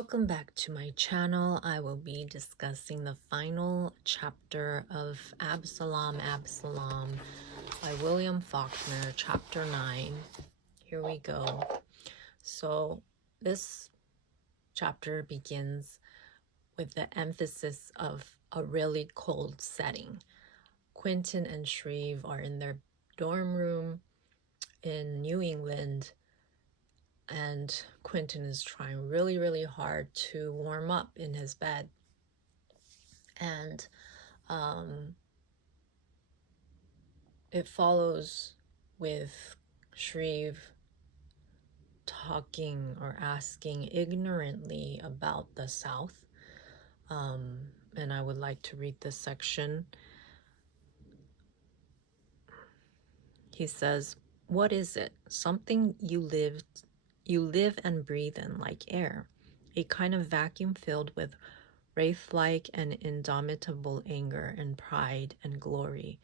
Welcome back to my channel. I will be discussing the final chapter of Absalom by William Faulkner, chapter 9. Here we go. So this chapter begins with the emphasis of a really cold setting. Quentin and Shreve are in their dorm room in New England, and Quentin is trying really, really hard to warm up in his bed. And it follows with Shreve talking or asking ignorantly about the South. And I would like to read this section. He says, "What is it? Something you live and breathe in like air, a kind of vacuum filled with wraith-like and indomitable anger and pride and glory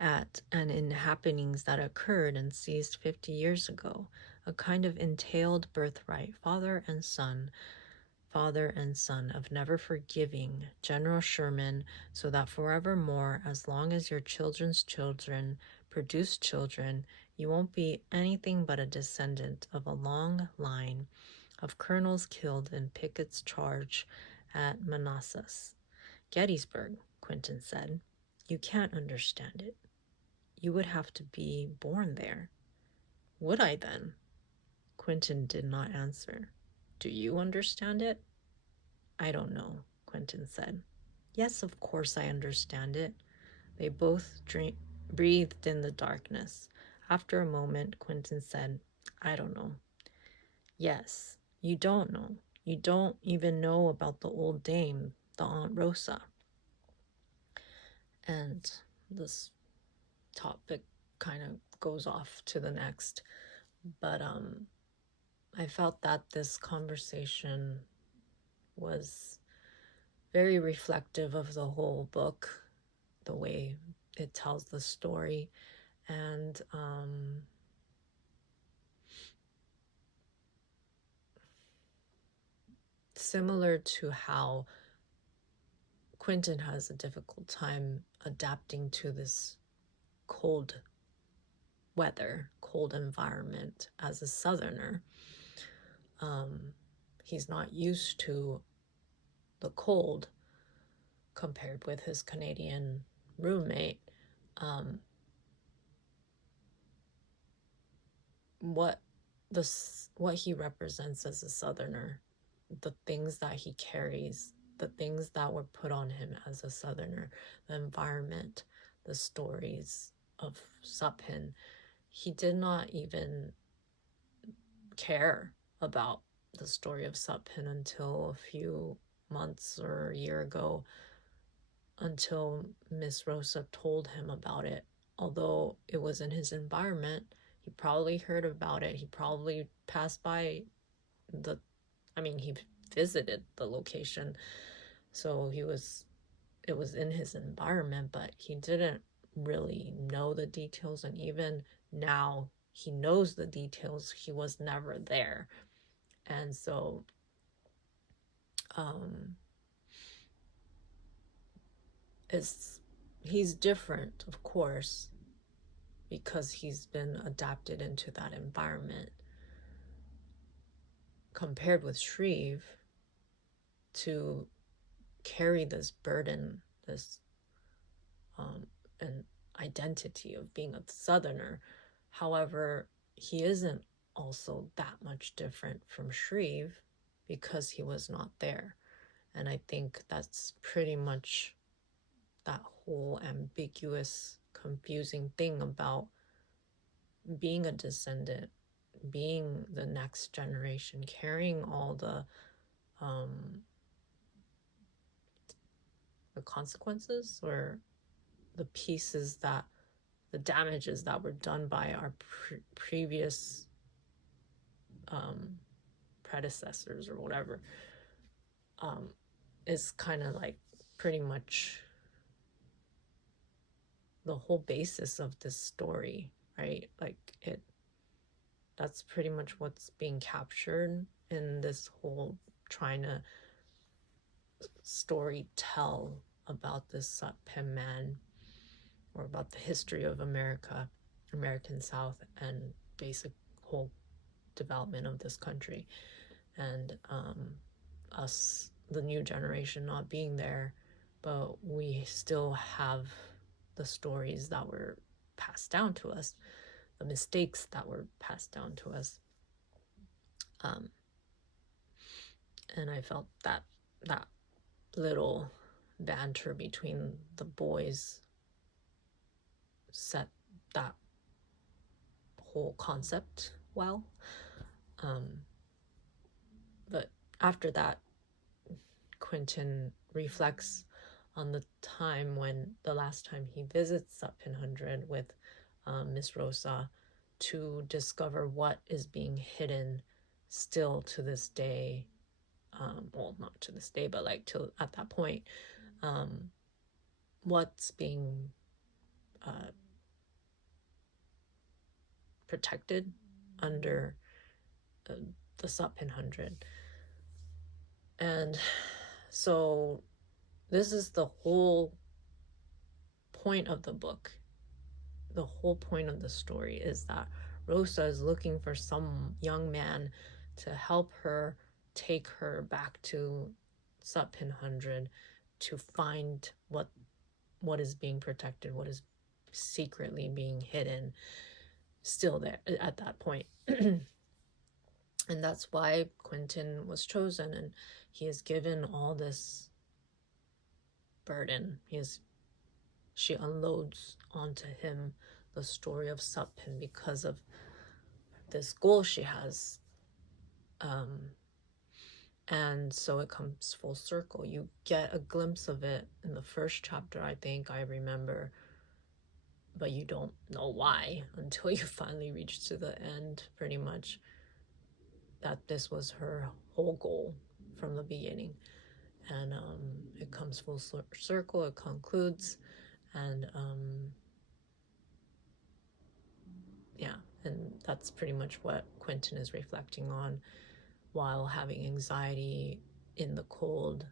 at and in happenings that occurred and ceased 50 years ago, a kind of entailed birthright, father and son of never forgiving General Sherman, so that forevermore, as long as your children's children produce children, you won't be anything but a descendant of a long line of colonels killed in Pickett's charge at Manassas." "Gettysburg," Quentin said. "You can't understand it. You would have to be born there." "Would I then?" Quentin did not answer. "Do you understand it?" "I don't know," Quentin said. "Yes, of course I understand it." They both breathed in the darkness. After a moment, Quentin said, "I don't know." "Yes, you don't know. You don't even know about the old dame, the Aunt Rosa." And this topic kind of goes off to the next. But I felt that this conversation was very reflective of the whole book, the way it tells the story. And similar to how Quentin has a difficult time adapting to this cold weather, cold environment as a Southerner. He's not used to the cold compared with his Canadian roommate. What he represents as a Southerner, the things that he carries, the things that were put on him as a Southerner, the environment, the stories of Supin. He did not even care about the story of Supin until a few months or a year ago, until Miss Rosa told him about it. Although it was in his environment, he probably heard about it. He probably passed by he visited the location. So it was in his environment, but he didn't really know the details. And even now, he knows the details. He was never there. And so he's different, of course, because he's been adapted into that environment, compared with Shreve, to carry this burden, this an identity of being a Southerner. However, he isn't also that much different from Shreve because he was not there. And I think that's pretty much that whole ambiguous, confusing thing about being a descendant, being the next generation, carrying all the consequences or the the damages that were done by our previous predecessors or whatever, is kind of like pretty much the whole basis of this story, right? Like that's pretty much what's being captured in this whole trying to story tell about this Sapin man, or about the history of America, American South, and basic whole development of this country. And us, the new generation, not being there, but we still have the stories that were passed down to us, the mistakes that were passed down to us. And I felt that little banter between the boys set that whole concept well. But after that, Quentin reflects on the time when the last time he visits Sapin 100 with Miss Rosa to discover what is being hidden still to this day. Well, not to this day, but like till at that point, what's being protected under the Sapin 100. And so this is the whole point of the book. The whole point of the story is that Rosa is looking for some young man to help her take her back to Sapin 100 to find what is being protected, what is secretly being hidden still there at that point. And that's why Quentin was chosen, and he is given all this burden. She unloads onto him the story of Sapin because of this goal she has. And so it comes full circle. You get a glimpse of it in the first chapter, I think, I remember, but you don't know why until you finally reach to the end, pretty much, that this was her whole goal from the beginning. And it comes full circle, it concludes, and yeah, and that's pretty much what Quentin is reflecting on while having anxiety in the cold.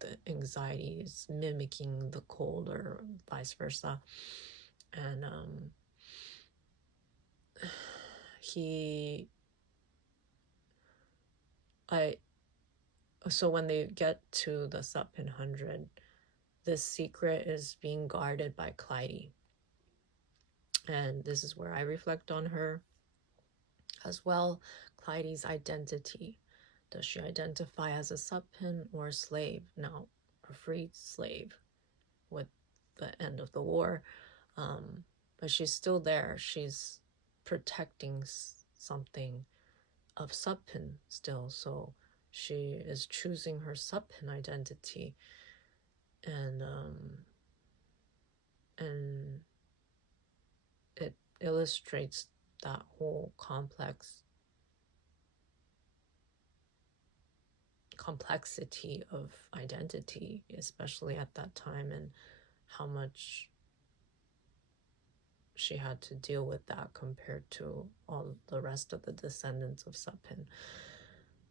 The anxiety is mimicking the cold, or vice versa. And so when they get to the Sapin 100, this secret is being guarded by Clyde. And this is where I reflect on her as well. Clyde's identity. Does she identify as a Sapin or a slave? Now, a freed slave with the end of the war. But she's still there. She's protecting something of Sapin still. So she is choosing her Sapin identity. And it illustrates that whole complexity of identity, especially at that time, and how much she had to deal with that compared to all the rest of the descendants of Sapin.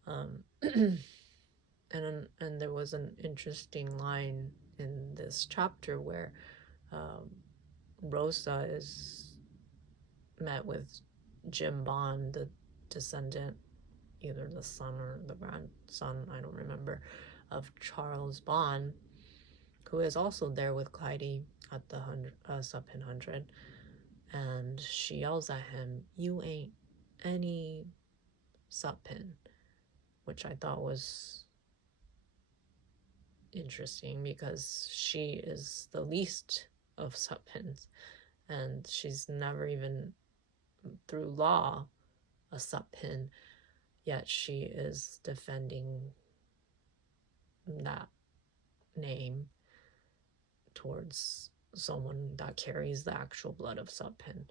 And there was an interesting line in this chapter where Rosa is met with Jim Bond, the descendant, either the son or the grandson, I don't remember, of Charles Bond, who is also there with Clyde at the Sapin 100. And she yells at him, "You ain't any Sapin," which I thought was interesting because she is the least of Sapins, and she's never even through law a Sapin, yet she is defending that name towards someone that carries the actual blood of Sapin.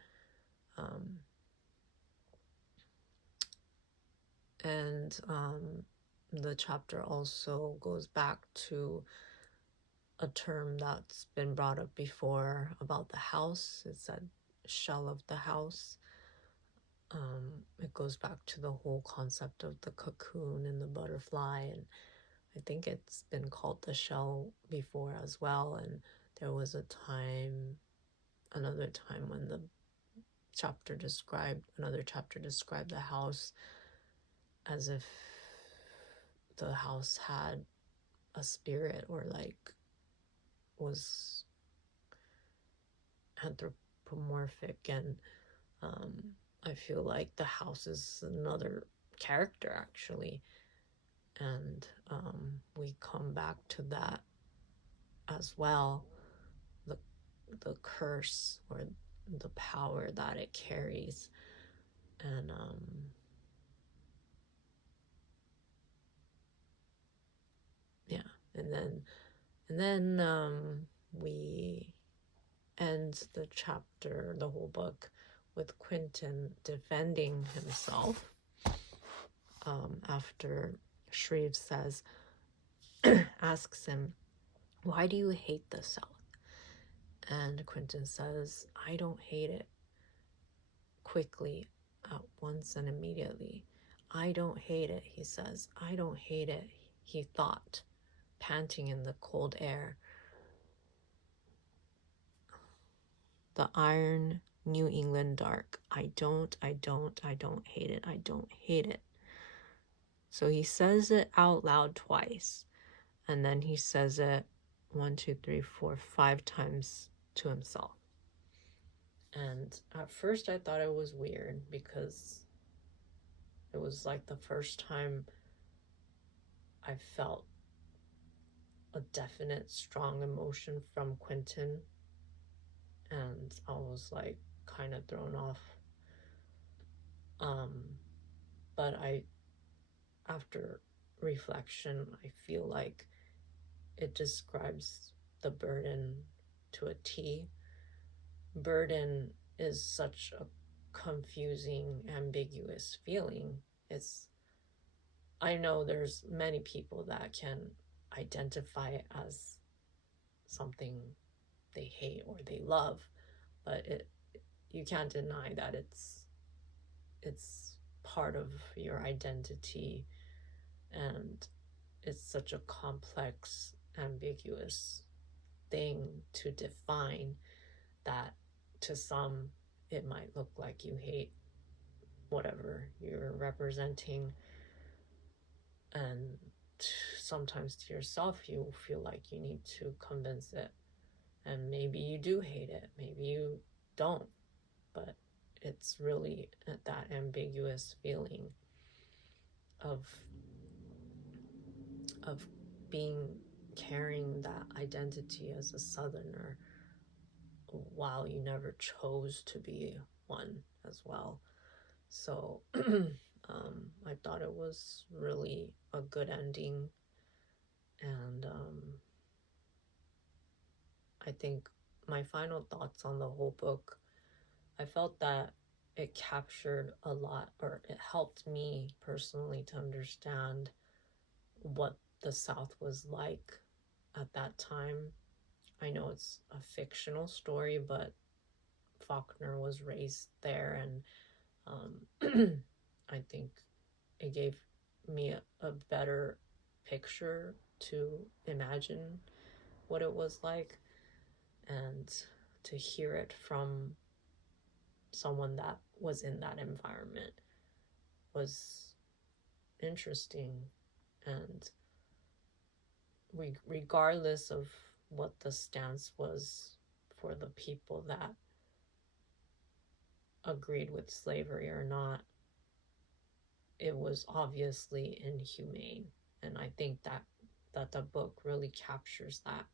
And the chapter also goes back to a term that's been brought up before about the house. It said shell of the house. it goes back to the whole concept of the cocoon and the butterfly, and I think it's been called the shell before as well. And there was another time when another chapter described the house as if the house had a spirit, or like was anthropomorphic. And I feel like the house is another character, actually. And we come back to that as well, the curse or the power that it carries. And yeah, and then we end the whole book, with Quentin defending himself after Shreve asks him, "Why do you hate the South?" And Quentin says, "I don't hate it quickly, at once and immediately. I don't hate it," he says. "I don't hate it," he thought, panting in the cold air. The iron New England dark. I don't hate it. I don't hate it. So he says it out loud twice, and then he says it 5 times to himself. And at first I thought it was weird, because it was like the first time I felt a definite, strong emotion from Quentin, and I was like kind of thrown off. But after reflection, I feel like it describes the burden to a T. Burden is such a confusing, ambiguous feeling. I know there's many people that can identify it as something they hate or they love, but you can't deny that it's part of your identity, and it's such a complex, ambiguous thing to define, that to some it might look like you hate whatever you're representing, and sometimes to yourself you feel like you need to convince it, and maybe you do hate it, maybe you don't, but it's really that ambiguous feeling of carrying that identity as a Southerner while you never chose to be one as well. So I thought it was really a good ending, and I think my final thoughts on the whole book, I felt that it captured a lot, or it helped me personally to understand what the South was like at that time. I know it's a fictional story, but Faulkner was raised there, and I think it gave me a better picture to imagine what it was like, and to hear it from someone that was in that environment was interesting. And regardless of what the stance was for the people that agreed with slavery or not, it was obviously inhumane. And I think that the book really captures that.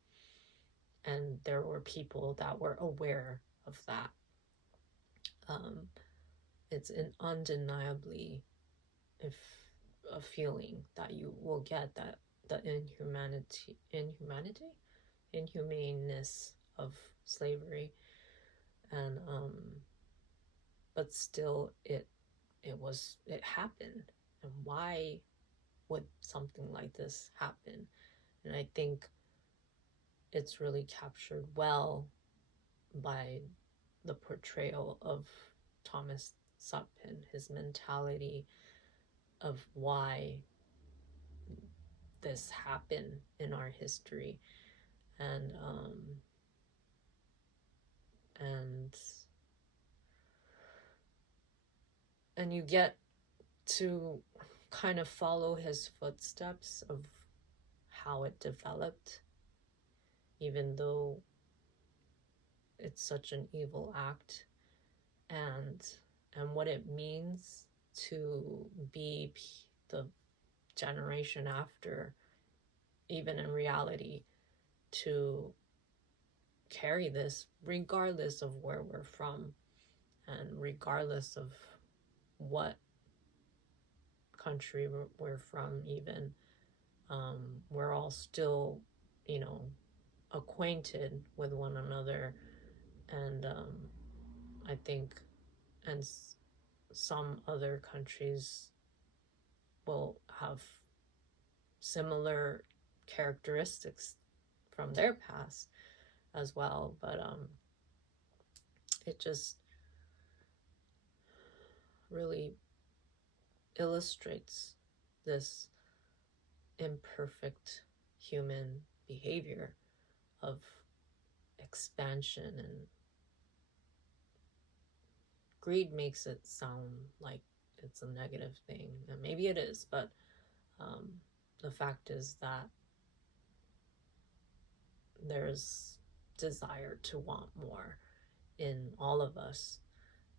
And there were people that were aware of that. It's an undeniably a feeling that you will get, that the inhumaneness of slavery, and but still it happened. And why would something like this happen? And I think it's really captured well by the portrayal of Thomas Satpin, his mentality of why this happened in our history. And and and you get to kind of follow his footsteps of how it developed, even though it's such an evil act, and what it means to be the generation after, even in reality, to carry this regardless of where we're from and regardless of what country we're from. Even we're all still, you know, acquainted with one another. And I think, and some other countries will have similar characteristics from their past as well. But it just really illustrates this imperfect human behavior of expansion. And greed makes it sound like it's a negative thing, and maybe it is, but the fact is that there's desire to want more in all of us.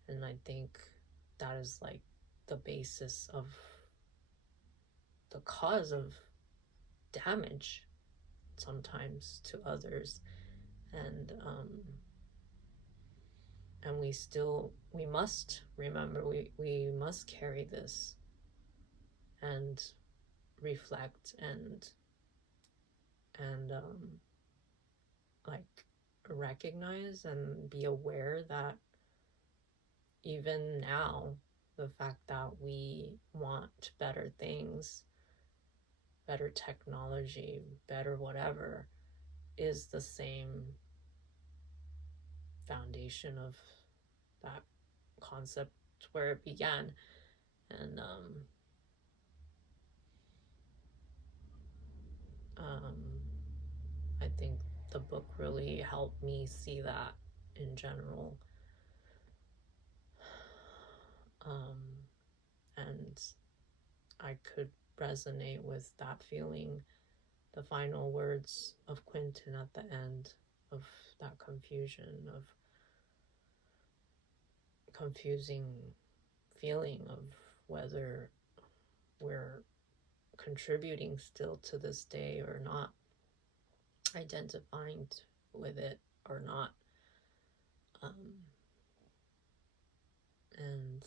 And I think that is like the basis of the cause of damage sometimes to others. And we must remember, we must carry this and reflect and like recognize and be aware that even now, the fact that we want better things, better technology, better whatever, is the same foundation of that concept where it began. And I think the book really helped me see that in general. And I could resonate with that feeling, the final words of Quentin at the end, of that confusion, of confusing feeling of whether we're contributing still to this day or not, identifying with it or not. And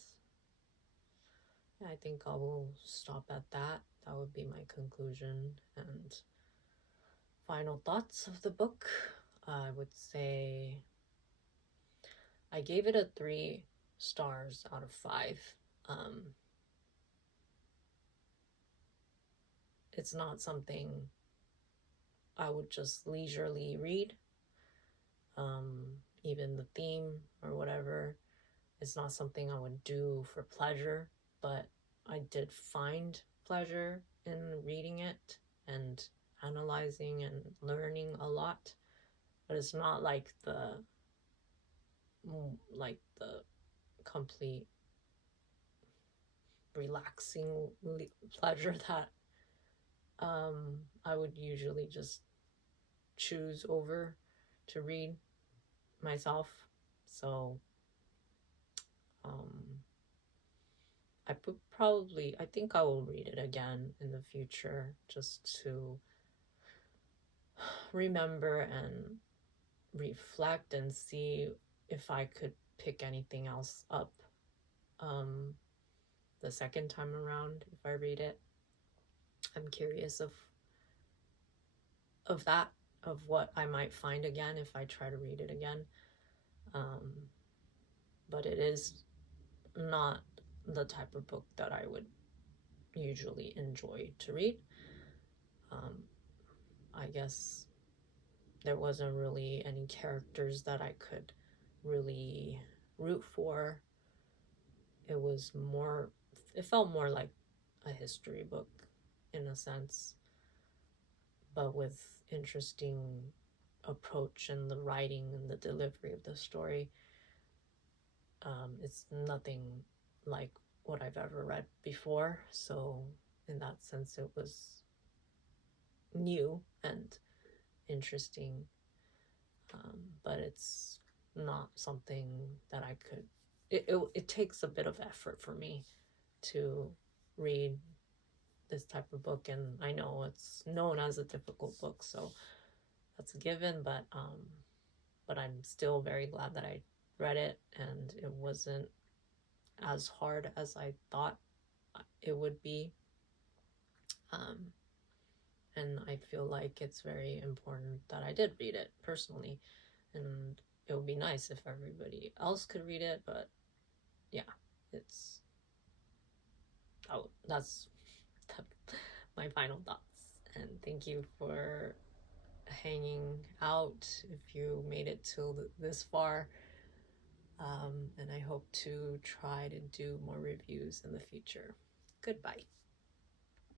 yeah, I think I will stop at that. That would be my conclusion and final thoughts of the book. I would say I gave it a 3 stars out of 5. It's not something I would just leisurely read. Even the theme or whatever, it's not something I would do for pleasure, but I did find pleasure in reading it and analyzing and learning a lot. But it's not like the complete relaxing pleasure that I would usually just choose over to read myself. So I think I will read it again in the future, just to remember and reflect and see if I could pick anything else up the second time around if I read it. I'm curious of that, of what I might find again if I try to read it again. But it is not the type of book that I would usually enjoy to read. I guess there wasn't really any characters that I could really root for. it was more, it felt more like a history book in a sense, but with interesting approach and the writing and the delivery of the story. It's nothing like what I've ever read before, so in that sense it was new and interesting, but it's not something that I could, it takes a bit of effort for me to read this type of book, and I know it's known as a difficult book, so that's a given, but I'm still very glad that I read it, and it wasn't as hard as I thought it would be. Um, and I feel like it's very important that I did read it personally, and it would be nice if everybody else could read it, but yeah, it's, oh, that's my final thoughts. And thank you for hanging out if you made it till this far. And I hope to try to do more reviews in the future. Goodbye.